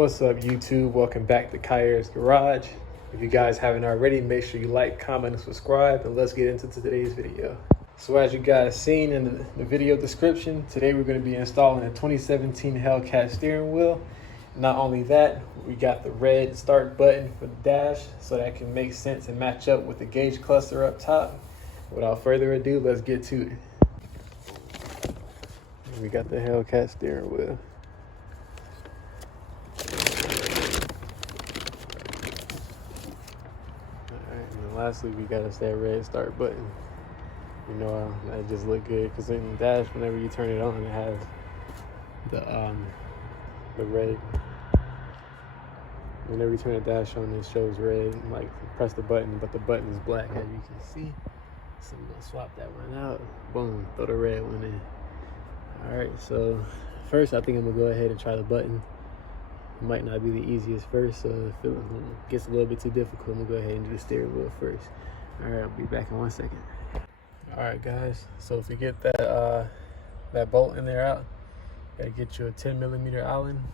What's up, YouTube? Welcome back to KHAIR'S Garage. If you guys haven't already, make sure you like, comment, and subscribe, and let's get into today's video. So as you guys seen in the video description, today we're going to be installing a 2017 Hellcat steering wheel. Not only that, we got the red start button for the dash so that can make sense and match up with the gauge cluster up top. Without further ado, let's get to it. We got the Hellcat steering wheel. Alright, and then lastly, we got us that red start button. You know, that just look good because in the dash, whenever you turn it on, it has the red. Whenever you turn the dash on, it shows red. Like, press the button, but the button is black, as you can see. So I'm gonna swap that one out. Boom, throw the red one in. Alright, so first I think I'm gonna go ahead and try the button. It might not be the easiest first, so if it gets a little bit too difficult, I'm gonna go ahead and do the steering wheel first. Alright, I'll be back in 1 second. Alright guys, so if you get that bolt in there out, you gotta get you a 10mm Allen,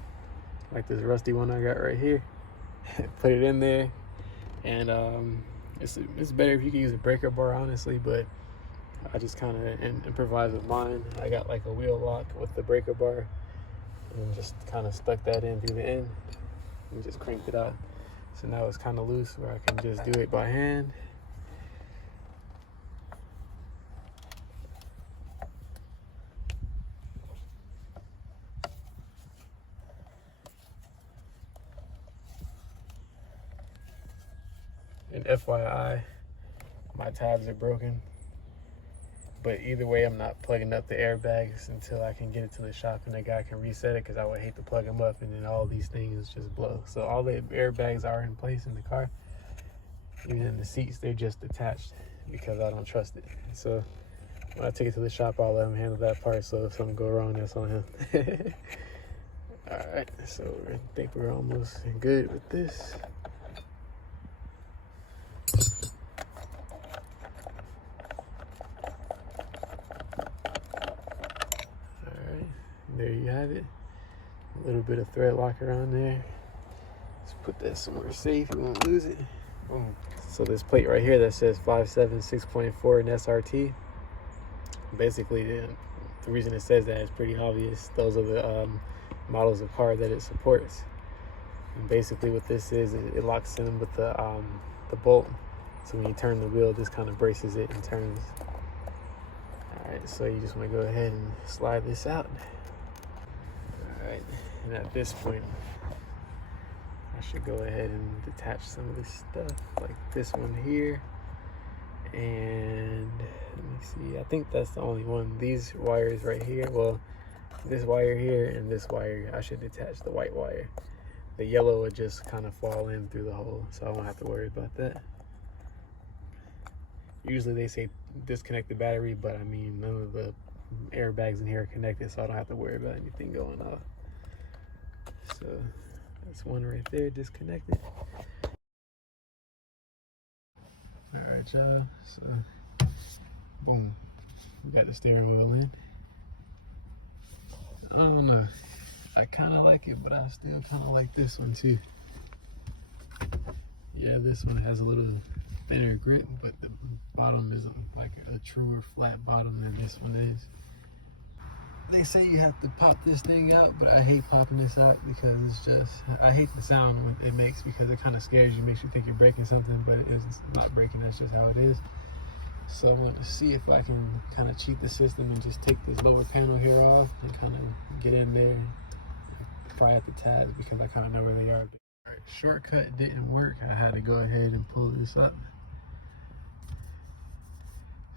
like this rusty one I got right here. Put it in there, and it's better if you can use a breaker bar, honestly, but I just kind of improvise with mine. I got like a wheel lock with the breaker bar and just kind of stuck that in through the end and just cranked it out. So now it's kind of loose where I can just do it by hand. And FYI, my tabs are broken. But either way, I'm not plugging up the airbags until I can get it to the shop and the guy can reset it, because I would hate to plug them up and then all these things just blow. So all the airbags are in place in the car. Even in the seats, they're just attached because I don't trust it. So when I take it to the shop, I'll let him handle that part. So if something go wrong, that's on him. All right, so I think we're almost good with this. There you have it. A little bit of thread locker on there. Let's put that somewhere safe, we won't lose it. Boom. So this plate right here that says 576.4 and SRT. Basically, the reason it says that is pretty obvious. Those are the models of car that it supports. And basically what this is, it locks in with the bolt. So when you turn the wheel, this kind of braces it and turns. All right, so you just want to go ahead and slide this out. Alright, and at this point, I should go ahead and detach some of this stuff, like this one here. And let me see, I think that's the only one. These wires right here, well, this wire here and this wire, I should detach the white wire. The yellow would just kind of fall in through the hole, so I won't have to worry about that. Usually they say disconnect the battery, but I mean, none of the airbags in here are connected, so I don't have to worry about anything going off. So that's one right there, disconnected. All right, y'all, so boom, we got the steering wheel in. I don't know, I kind of like it, but I still kind of like this one too. Yeah, this one has a little thinner grip, but the bottom is like a truer flat bottom than this one is. They say you have to pop this thing out, but I hate popping this out because it's just, I hate the sound it makes because it kind of scares you, makes you think you're breaking something, but it's not breaking, that's just how it is. So I'm gonna see if I can kind of cheat the system and just take this lower panel here off and kind of get in there and pry out the tabs because I kind of know where they are. All right, shortcut didn't work. I had to go ahead and pull this up.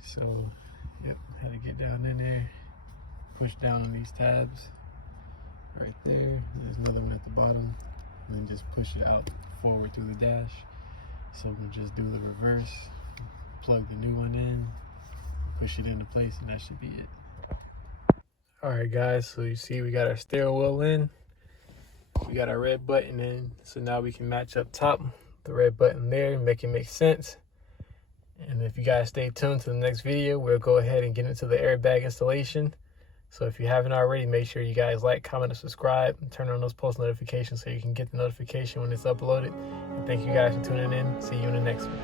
So, yep, had to get down in there, push down on these tabs right there. There's another one at the bottom, and then just push it out forward through the dash. So I'm gonna just do the reverse, plug the new one in, push it into place, and that should be it. All right, guys, so you see we got our steering wheel in, we got our red button in, so now we can match up top the red button there and make it make sense. And if you guys stay tuned to the next video, we'll go ahead and get into the airbag installation. So if you haven't already, make sure you guys like, comment, and subscribe, and turn on those post notifications so you can get the notification when it's uploaded. And thank you guys for tuning in. See you in the next one.